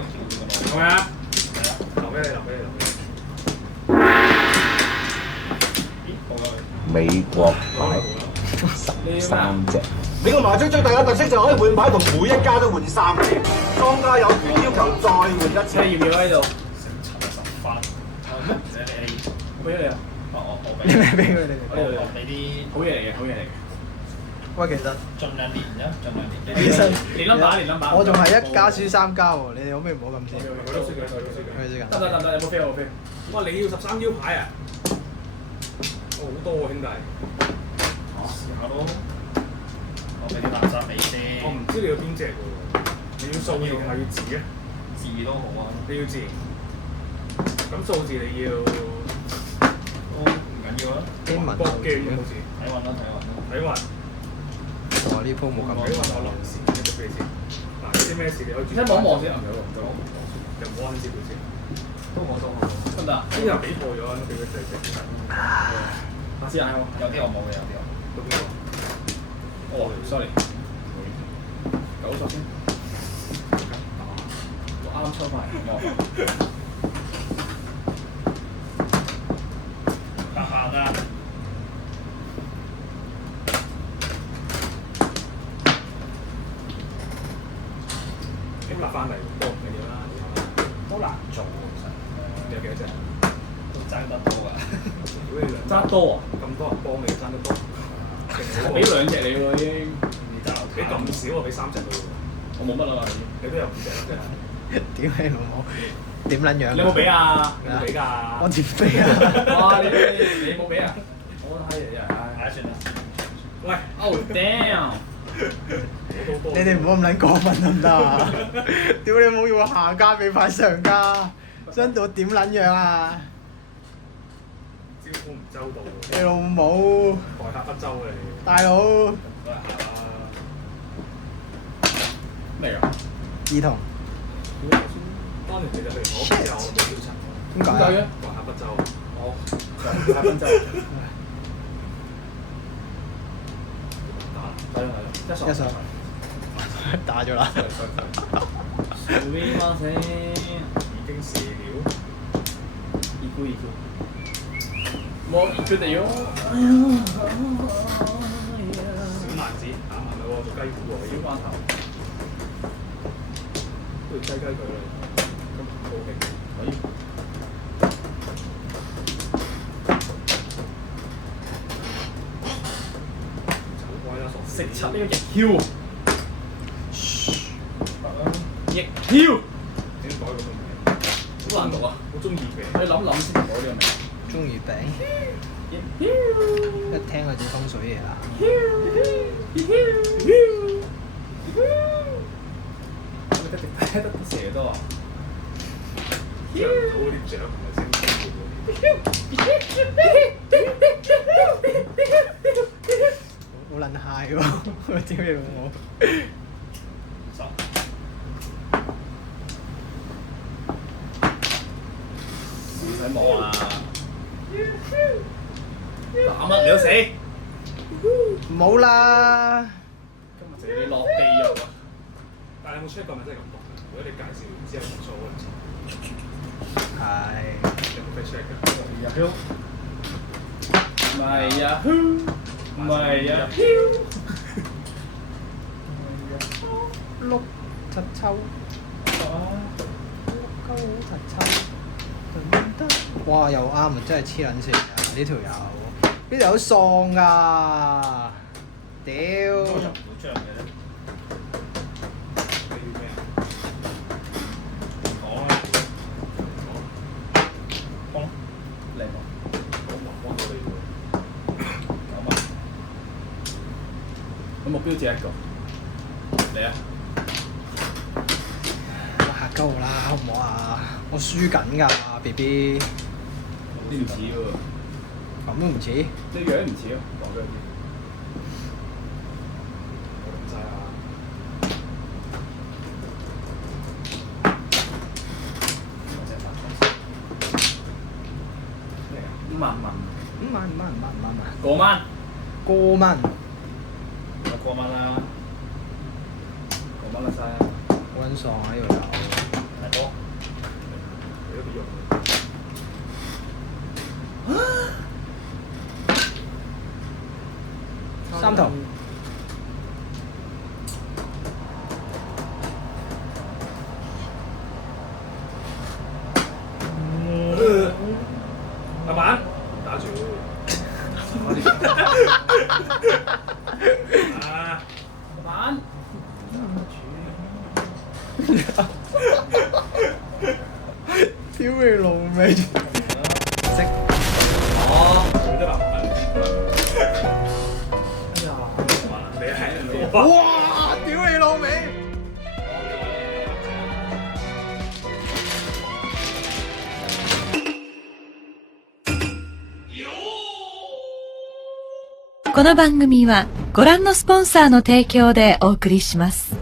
係咪啊？留俾你。美國牌13隻。呢個麻雀最大嘅特色就可以換牌，同每一家都換衫嘅。莊家有權要求再換一次。你要唔要喺度？我俾咗你啊！你咪俾佢哋。我俾啲好嘢嚟嘅，好嘢嚟嘅。喂，其實盡量練啫，盡量練。其實連冧把，連冧把。我仲係1加輸3加喎，你哋可唔可以唔好咁先？佢都識嘅，佢都識嘅。佢識㗎。得，有冇飛？有冇飛？哇！你要13腰牌啊？好多喎，兄弟。試下咯。我俾啲垃圾你先。我唔知你有邊隻喎。你要數定係要字嘅？字都好啊。你要字。咁數字你要都唔緊要啊。英文國數字嘅數字。睇運啦，睇運。哇！呢鋪冇咁睇運我臨時一隻飛先。嗱，有啲咩事你可以轉。先望一望先，唔有喎。又唔好揾資料先。都好。得唔得啊？呢又俾錯咗，俾佢對正。下次嗌我。有啲我冇嘅，有啲我。到邊個？哦，sorry。90先。我啱抽埋。得閒啊！咁立翻嚟多唔緊要啦，都難做其實。你有幾多隻？都爭得多㗎。如果你兩爭多啊！咁多人幫你爭得多，我俾2隻你喎已經。你爭俾咁少啊，俾3隻佢喎，我冇乜啦嘛，你都有5隻啦，屌你老母！點撚樣？你有冇俾啊？你有冇俾㗎？我點飛啊？哇！你冇俾啊？我閪嚟啊！唉，算啦。喂 Oh damn！你哋唔好咁撚過分得唔得啊？屌你冇要下家俾塊上家，想到點撚樣啊？招呼唔周到你老母！代客不周啊你。大佬！都係客啦。咩㗎？兒童。當年其實譬如我之後我都調查過。點解嘅？代客不周。哦，代客不周。一手。打咗啦。Sweet 馬死。已經試了。EQ。冇決定咗。小萬子啊，係咪喎？做雞股喎，小關頭。不如雞佢啦。咁好勁。可以。食柒呢個逆囂。逆囂。點改咁嘅名？好難讀啊！好中意嘅。你諗先改呢個名。中意餅。逆囂。一聽就知風水嘢啦。得蛇多啊！長到嗰啲獎唔係升好撚 high 喎！屌你老母！唔使望啊！打乜你都死！唔好啦！今日就要你落地獄啊！但係你有冇 check 過咪真係咁讀㗎？如果你介紹完之後唔錯嗰陣，係。有冇 check 㗎？唔係呀，唔係呀，碌柒抽，碌鳩柒抽。哇！又啱啊！真係黐撚線啊！呢條友，呢條友喪㗎！屌！入唔到張嘅咧。你要咩啊？講啦，講嚟喎，幫到你喎。 9萬。咁目標只一個，嚟啊！下鳩我啦，好唔好啊？我輸緊㗎，B B。啲唔似喎，咁都唔似？你樣唔似咯，講俾佢知。我諗晒啊！咩啊？5萬。過萬。過萬啦，過萬啦晒啊！好撚喪啊！呢條友。三圖。阿板打住。啊！板。屌你老味！識哦，佢都難。哎呀，你係老哇！屌你老味！この番組はご覧のスポンサーの提供でお送りします。